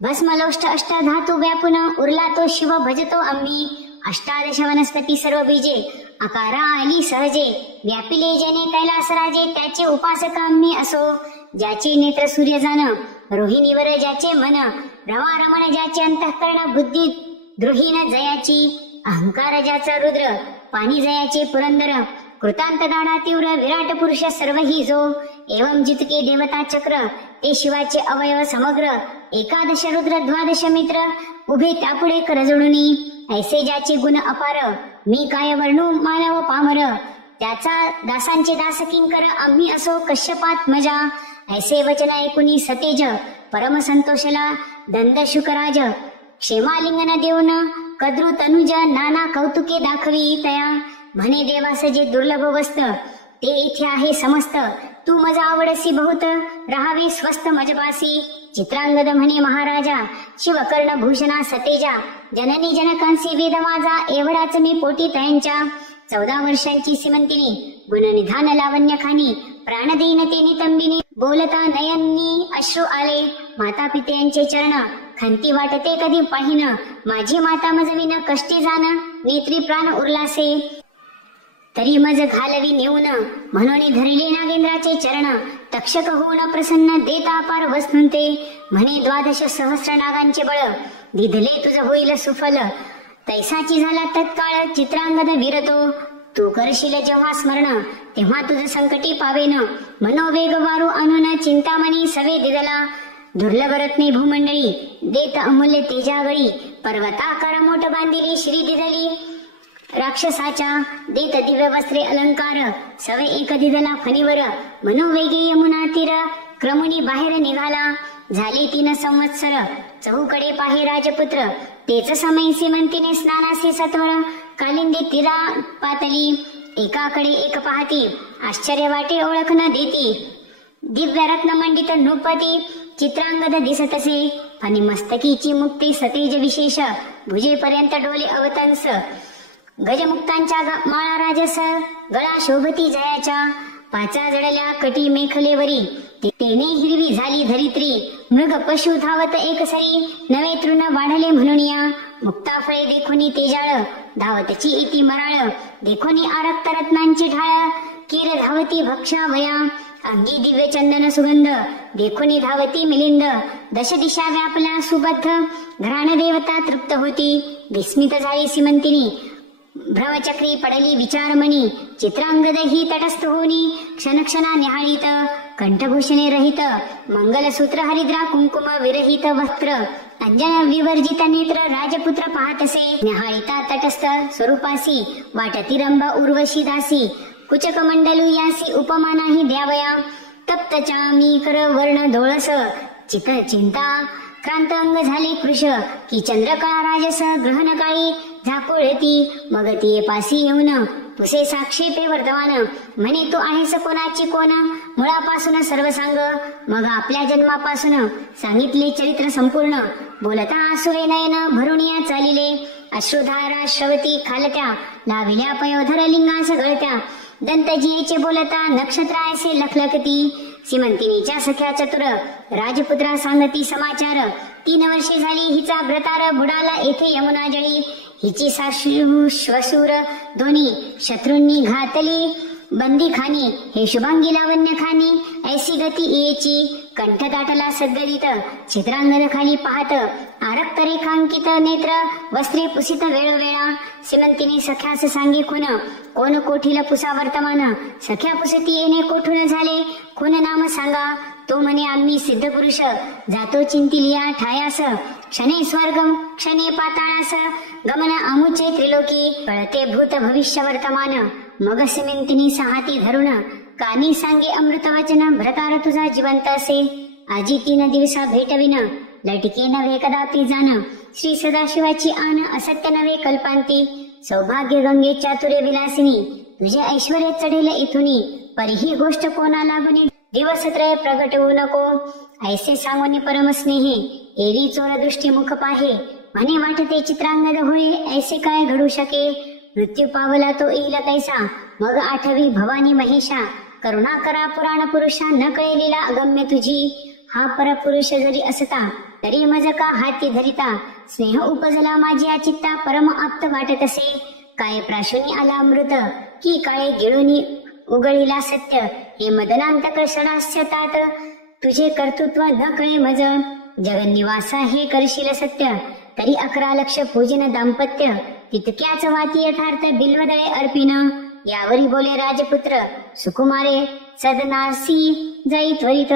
भस्मलोष्ट अष्टधातू व्यापून उरला तो शिव भजतो आम्ही अष्टादश वनस्पती सर्व बीजे आकारा आली सहजे व्यापिले जेने कैलास राजे त्याचे उपासक आम्ही असो ज्याचे नेत्र सूर्य जाण रोहिणीवर ज्याचे मन रवा रमण ज्याचे अंतःकरण बुद्धी द्रोहीन जयाची अहंकार ज्याचा रुद्र पाणी जयाचे पुरंदर कृतांत दाढा तीव्र विराट पुरुष सर्व ही जो एवं जितके देवता चक्र ते शिवाचे अवयव समग्र एकादश रुद्र द्वादश मित्र उभे त्यापुढे कर जोडुनी ऐसे ज्याचे गुण अपार मी काय वर्णू मानव पामर त्याचा दासांचे दास किंकर आम्ही असो कश्यपात मजा ऐसे वचन ऐकुनी सतेज परम संतोषला दंत शुकराज क्षेमालिंगन देऊन कद्रु तनुज नाना कौतुके दाखवी तया म्हणे देवास जे दुर्लभ वस्त ते इथे आहे समस्त तू मज आवडसी बहुत राहावे स्वस्त मजपासी चित्रांगद म्हणे महाराजा शिवकर्ण भूषणा सतेजा जननी जनकांसी वेद माझा एवढाच मी पोटी तयांच्या 14 वर्षांची सीमंतिनी गुणनिधान लावण्य खानी प्राणदेन ते नितंबिनी बोलता नयनी अश्रू आले माता पित्यांचे चरण खंती वाटते कधी पाहिन माझी माता मजविन कष्टी जाण नेत्री प्राण उरलासे तरी मज घालवी नेऊन म्हणून धरले नागेंद्राचे चरण तक्षक होऊन प्रसन्न देता पार वस्तुंते म्हणे 12 सहस्र नागांचे बळ दिधले तुझ होईल सुफल तैसाची झाला तत्काळ चित्रांगद विरतो तू करशील जेव्हा स्मरण तेव्हा तुझ संकटी पावेन मनोवेग वारू आणून चिंतामणी सवे दिदला दुर्लभ रत्ने भूमंडळी देत अमूल्य तेजागळी पर्वताकार मोठ बांधिली श्री दिदली राक्षसाच्या देत दिव्य वस्त्रे अलंकार सवे एक दिदला फणीवर मनोवेगे यमुना तीर क्रमुनी बाहेर निघाला झाले 3 संवत्सर चहूकडे पाहे राजपुत्र तेच समय सीमंतीने स्नानासे सत्वर कालिंदी तीरा पातली एकाकडे एक पाहती आश्चर्य वाटे ओळख न देती दिव्य रत्न मंडित नृपती चित्रांगद दिसतसे फणी मस्तकीची मुक्ती सतेज विशेष भुजेपर्यंत डोले अवतंस गजमुक्तांच्या माळा राजस गळा शोभती जयाच्या पाचा जडल्या कटी मेखलेवरी तेने हिरवी झाली धरित्री मृग पशु धावत एक सरी नवे तृण वाढले म्हणून या मुक्ता फळे देखोनी तेजाळ धावतची इति मराळ देखोनी आरक्त रत्नांची ढाळ कीर धावती भक्षा वया अंगी दिव्य चंदन सुगंध देखोनी धावती मिलिंद दश दिशा व्यापला सुबद्ध घराण देवता तृप्त होती विस्मित झाली सीमंतिनी भ्रमचक्री पडली विचारमणी चित्रांगद ही तटस्थ होनी क्षणक्षणा निहाळीत कंठभूषणे रहित मंगलसूत्र हरिद्रा कुंकुम विरहित वस्त्र अंजन विवर्जित नेत्र राजपुत्र पाहतसे निहाळिता तटस्थ स्वरूपासी वाटती रंभा उर्वशी दासी कुचक मंडलू यासी उपमा नाही द्यावया तप्तचा मी कर वर्ण डोळस चिंता क्रांत अंग झाले कृश की चंद्रकळा राजस ग्रहण काळी झाकोळती मग ती पासी येऊन तुसे साक्षेपे वर्तमान म्हणे तू आहेस कोणाची कोण मुळापासून सर्व सांग मग आपल्या जन्मापासून सांगितले चरित्र संपूर्ण बोलता आसुरे नयन भरुणिया चालिले अश्रुधारा श्रवती खालत्या लाविल्या पयोधर लिंगास गळत्या दंतजियेचे बोलता नक्षत्रायसे लखलखती सीमंतिनीच्या सख्या चतुर राजपुत्रा सांगती समाचार 3 वर्षे झाली हिचा व्रतार बुडाला येथे यमुना जळी हिची सासू श्वशूर दोन्ही शत्रूंनी घातली बंदी खानी हे शुभांगी लावण्य खानी ऐसी गती येची कंठ दाटला सद्गदित चित्रांगद खाली पाहत आरक्त रेखांकित नेत्र वस्त्रे पुसित वेळोवेळा सीमंतिनी सख्यास सांगे खून कोण कोठीला पुसा वर्तमान सख्या पुसती येणे कोठून झाले खून नाम सांगा तो म्हणे आम्ही सिद्ध पुरुष जातो चिंतिलिया ठायास क्षणे स्वर्गम क्षणे पाताळास गमन आमुचे त्रिलोकी कळते भूत भविष्य वर्तमान मग सीमंतिनी सहाती धरुण कानी सांगे अमृत वचन भ्रतार तुझा जिवंत असे आजी 3 दिवसा भेटविन लटके नव्हे कदापि जाण श्री सदाशिवाची आन असत्य नव्हे कल्पांती सौभाग्य गंगे चातुर्य विलासिनी तुझे ऐश्वर्य चढेल इथुनी परिही गोष्ट कोणा लागुनी दिवसत्रय प्रगट होऊ नको ऐसे सांगुनी परमस्नेही एरी चोर दृष्टी मुख पाहे म्हणे वाटते चित्रांगद होय ऐसे काय घडू शके मृत्यू पावला तो येईल कैसा मग आठवी भवानी महेशा करुणा करा पुराण पुरुषा न कळलेला अगम्य तुझी हा परपुरुष जरी असता तरी मज का हाती धरिता स्नेह उपजला माझी चित्ता परम आप्त वाटत असे काय प्राशुनी आला अमृत की काळे गिळुनी उगळीला सत्य हे मदनांतक षडास्य तात तुझे कर्तृत्व न कळे मज जगन्निवासा हे करशील सत्य तरी 11 लक्ष पूजन दाम्पत्य तितक्याच वाती यथार्थ बिल्वदळे अर्पिन यावरी बोले राजपुत्र सुकुमारे सदनासी जाई त्वरित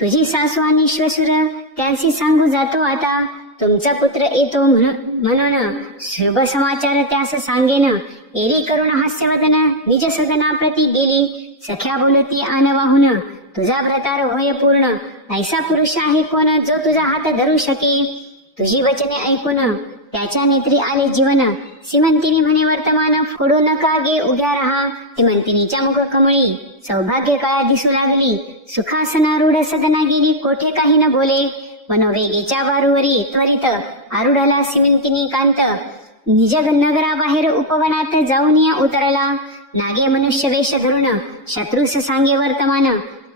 तुझी सासू आणि श्वशुर त्यांची सांगू जातो आता तुमचा पुत्र येतो म्हणून शुभ समाचार त्यास सांगेन एरी करून हास्यवदन निज सदना प्रती गेली सख्या बोलती आन वाहून तुझा भ्रतार होय पूर्ण ऐसा पुरुष आहे कोण जो तुझा हात धरू शके तुझी वचने ऐकून त्याच्या नेत्री आले जीवन सीमंतिनी म्हणे वर्तमान फोडू नका गे उभ्या रहा सीमंतिनीच्या मुख कमळी सौभाग्य काळा दिसू लागली सुखासनारूढ सदना गेली कोठे काही न बोले मनोवेगेच्या वारूवरी त्वरित आरूढला सीमंतिनी कांत निज नगराबाहेर उपवनात जाऊन या उतरला नागे मनुष्य वेश धरून शत्रूस सांगे वर्तमान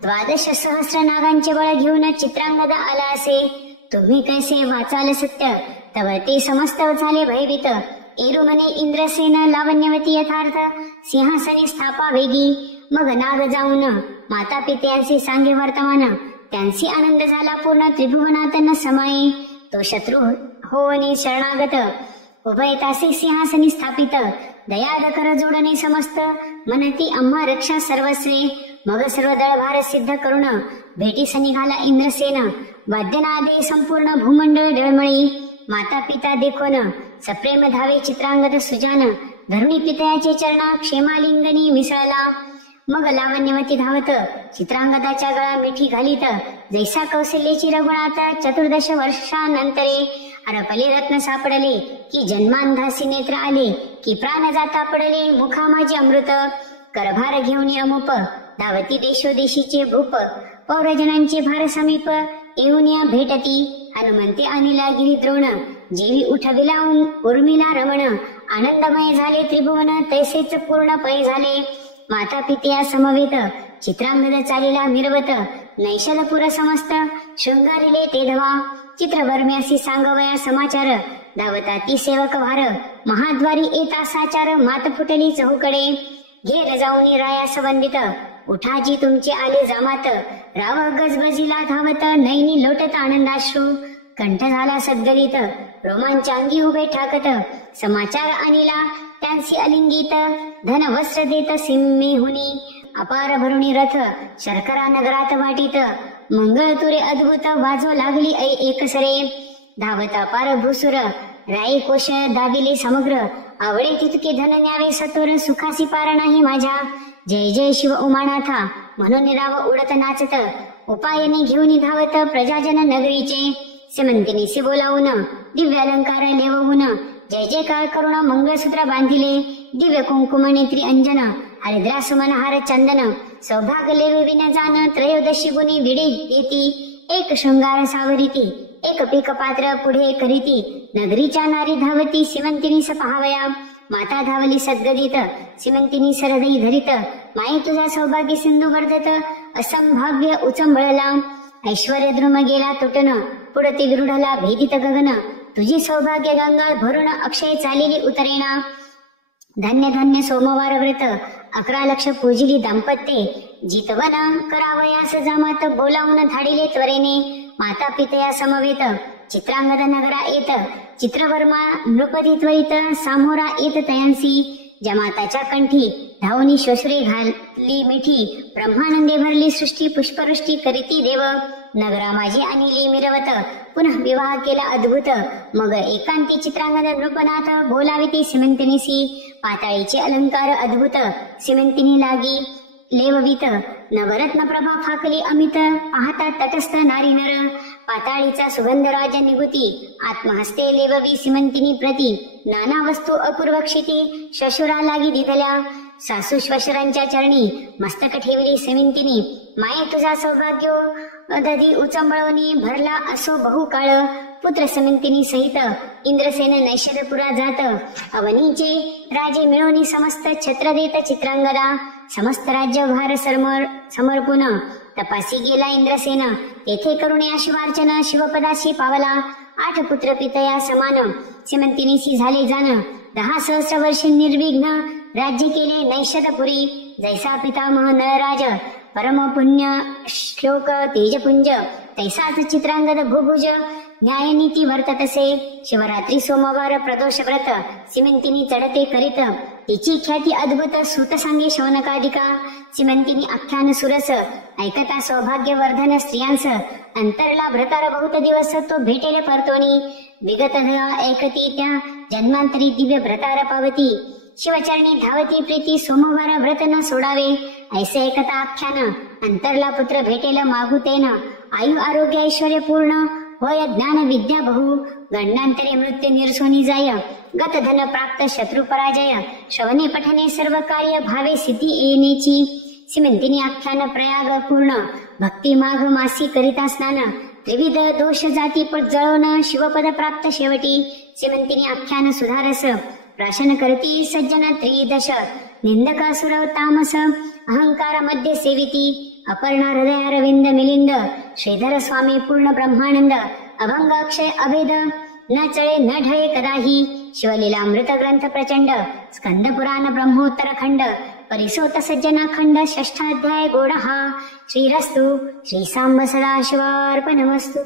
12 सहस्र नागांचे बळ घेऊन चित्रांगद आला असे तुम्ही कैसे वाचाल सत्य तव ते समस्त झाले भयभीत एरू म्हणे इंद्रसेन लावण्यवती यथार्थ सिंहासनी स्थापा वेगी मग नाग जाऊन माता पित्यांचे सांगे वर्तमान त्यांची आनंद झाला पूर्ण त्रिभुवनात न समाये तो शत्रू होवनी शरणागत उभयतासी सिंहासनी स्थापित दयाद कर जोडणे समस्त मनती आम्हा रक्षा सर्वस्वे मग सर्व दळभार सिद्ध करून भेटीस निघाला इंद्रसेन वाद्यनादे संपूर्ण भूमंडळ डळमळी माता पिता देखोन सप्रेम धावे चित्रांगद सुजान धरुणी पितयाचे चरणा क्षेमालिंगनी मिसळला मग लावण्यवती धावत चित्रांगदाच्या गळा मिठी घालीत जैसा कौशल्याची रघुनाथ 14 वर्षानंतरे अरपले रत्न सापडले की जन्मांधासी नेत्र आले की प्राण जाता पडले मुखा माझे अमृत करभार घेऊन अमुप धावती देशोदेशीचे भूप पौरजनांचे भार समीप येऊन या भेटती हनुमंते अनिला गिरी द्रोण जेवी उठविला उर्मिला रमण आनंदमय झाले त्रिभुवन तैसेच पूर्णपणे झाले माता पित्या समवेत चित्रांगद चालीला मिरवत नैषधपुर समस्त शृंगारिले ते धवा चित्रवर्म्यासी सांगवया समाचार धावता ती सेवक भार महाद्वारी येता साचार मात फुटली चहूकडे घे रजाऊनी रायास वंदित उठाजी तुमचे आले जामात राव गजबजीला धावत नैनी लोटत आनंदाश्रू कंठ झाला सद्गदित रोमांचांगी उभे ठाकत समाचार अनिला त्यांची अलिंगित धन वस्त्र देत सिम्मेहुनी अपार भरुणी रथ शर्करा नगरात वाटीत मंगळ तुरे अद्भुत वाजो लागली ऐ एकसरे धावत अपार भूसुर राई कोश दाविले समग्र आवडे तितके धन न्यावे सत्वर सुखासी पार नाही माझ्या जय जय शिव उमानाथा म्हणून राव उडत नाचत उपायने घेऊन धावत प्रजाजन नगरीचे सीमंतिनीसी बोलावून दिव्य अलंकार लेवहून जय जयकार करुण मंगळसूत्र बांधिले दिव्य कुंकुम नेत्री अंजन हरिद्रास मनहार चंदन सौभाग्य लेवे विन जान 13 गुणी विडे देती एक शृंगार सावरिती एक पीक पात्र पुढे करीती नगरीच्या नारी धावती सीमंतिनीस पहावया माता धावली सद्गदित सीमंतिनी सरदई धरित माये तुझा सौभाग्य सिंधू वर्धत असंभाव्य उचंबळला ऐश्वर्य द्रुम गेला तुटन पुढती विरुढला भेदित गगन तुझी सौभाग्य गंगा भरून अक्षय चालेली उतरेना धन्य धन्य सोमवार व्रत 11 लक्ष पूजिली दाम्पत्ये जितवन करावयास जामात बोलावून धाडिले त्वरेने माता पितया समवेत चित्रांगद नगरा येत चित्रवर्मा नृपती त्वरित सामोरा येत तयांसी जमाताच्या कंठी धावनी श्वश्रे घाली मिठी ब्रह्मानंदे भरली सृष्टी पुष्पवृष्टी करीती देव नगरा माझी अनिली मिरवत पुनः विवाह केला अद्भुत मग एकांती चित्रांगद नृपनाथ बोलाविते सीमंतिनीसी पाताळीचे अलंकार अद्भुत सीमंतिनी लागी लेववित नवरत्न प्रभा फाकली अमित पाहता तटस्थ नारी नर पाताळीचा सुगंध राज निगुती आत्महस्ते लेववी सिमंतिनी प्रती नाना वस्तू अपूर्व क्षिती शशुरा लागी दिधल्या सासू श्वशुरांच्या चरणी मस्तक ठेवली सिमंतिनी माये तुझा सौभाग्यो दधी उचंबळवणी भरला असो बहुकाळ पुत्र सिमंतिनी सहित इंद्रसेन नैषधपुरा जात अवनीचे राजे मिळवणी समस्त छत्र देत चित्रांगदा समस्त राज्य भार समर्पून तपासी गेला इंद्रसेन तेथे करुणे शिवार्चन शिवपदाशी पावला 8 पुत्र पितया समान सिमंतिनीशी झाले जाण 10 सहस्र वर्ष निर्विघ्न राज्य केले नैषधपुरी जैसा पितामह नळराज परम पुण्य श्लोक तेजपुंज तैसाच चित्रांगद भूभुज न्यायनीती वर्ततसे शिवरात्री सोमवार प्रदोष व्रत सिमंतिनी चढते करीत तिची ख्याती अद्भुत सूत सांगे शौनकादिका सिमंतिनी आख्यान सुरस ऐकता सौभाग्यवर्धन स्त्रियांस अंतरला भ्रतार बहुत दिवस तो भेटेल परतोनी विगत ऐकती त्या जन्मांतरी दिव्य भ्रतार पावती शिवचरणी धावती प्रीती सोमवार व्रत न सोडावे ऐसे ऐकता आख्यान अंतरला पुत्र भेटेल मागुतेन आयु आरोग्य ऐश्वर्य पूर्ण होय ज्ञान विद्या बहु गंडांतरे मृत्यू निर्सोनी जाय गत धन प्राप्त शत्रु पराजय श्रवणे पठने सर्व कार्य भावे सिद्धी येण्याची सिमंतिनी आख्यान प्रयाग पूर्ण भक्ती माघ मासी करिता स्नान त्रिविध दोष जाती पट जळवण शिवपद प्राप्त शेवटी सिमंतिनी आख्यान सुधारस प्राशन करती सज्जन त्रिदश निंदकासुर तामस अहंकार मध्ये सेविती अपर्णा हृदय अरविंद मिलिंद श्रीधर स्वामी पूर्ण ब्रह्मानंद अभंग अक्षय अभेद न चळे न ढळे कदाही शिवलीलामृत ग्रंथ प्रचंड स्कंद पुराण ब्रह्मोत्तर खंड परिसोत सज्जना खंड 6ठाध्याय गोडहा श्रीरस्तु श्री सांब सदाशिवार्पणमस्तु।